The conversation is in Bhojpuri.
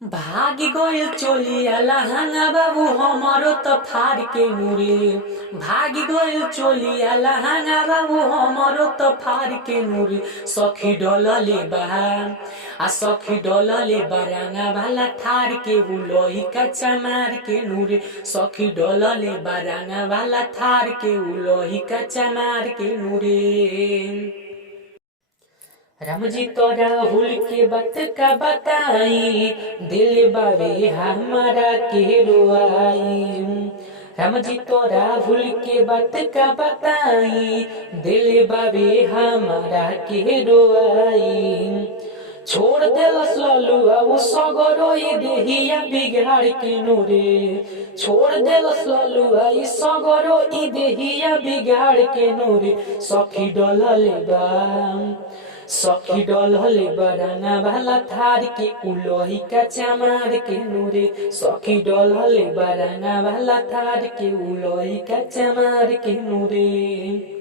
भागी गइल चोलिया लहंगा बाबू हमारो त फाड़ के मुरे। भागी गइल चोलिया लहंगा बाबू हमारो त फाड़ के मुरे। सखी डलले बा सखी डलले बारांगा वाला ठाड़ के उलोही कच्चा मार के नूरे। सखी डलले बारांगा वाला ठाड़ के उलोही कच्चा मार के नूरे। राम जी तो राहुल के बात का बताई, दिल बाबे हमारा के रोआई। राम जी तो राहुल के बात का बताई, दिल बाबे हमारा के रोआई। छोड़ देलस ललुआ वो सगरो ये देहिया बिगाड़ के नूरे। छोड़ देलस ललुआ ई सगरो ई देहिया बिगाड़ के नूरे। सखी डलले बा सखी डलले बारांगा वाला ठाड़ के उलोही कच्चा मार के नूरे। सखी डलले बारांगा वाला ठाड़ के उलोही कच्चा मार के नूरे।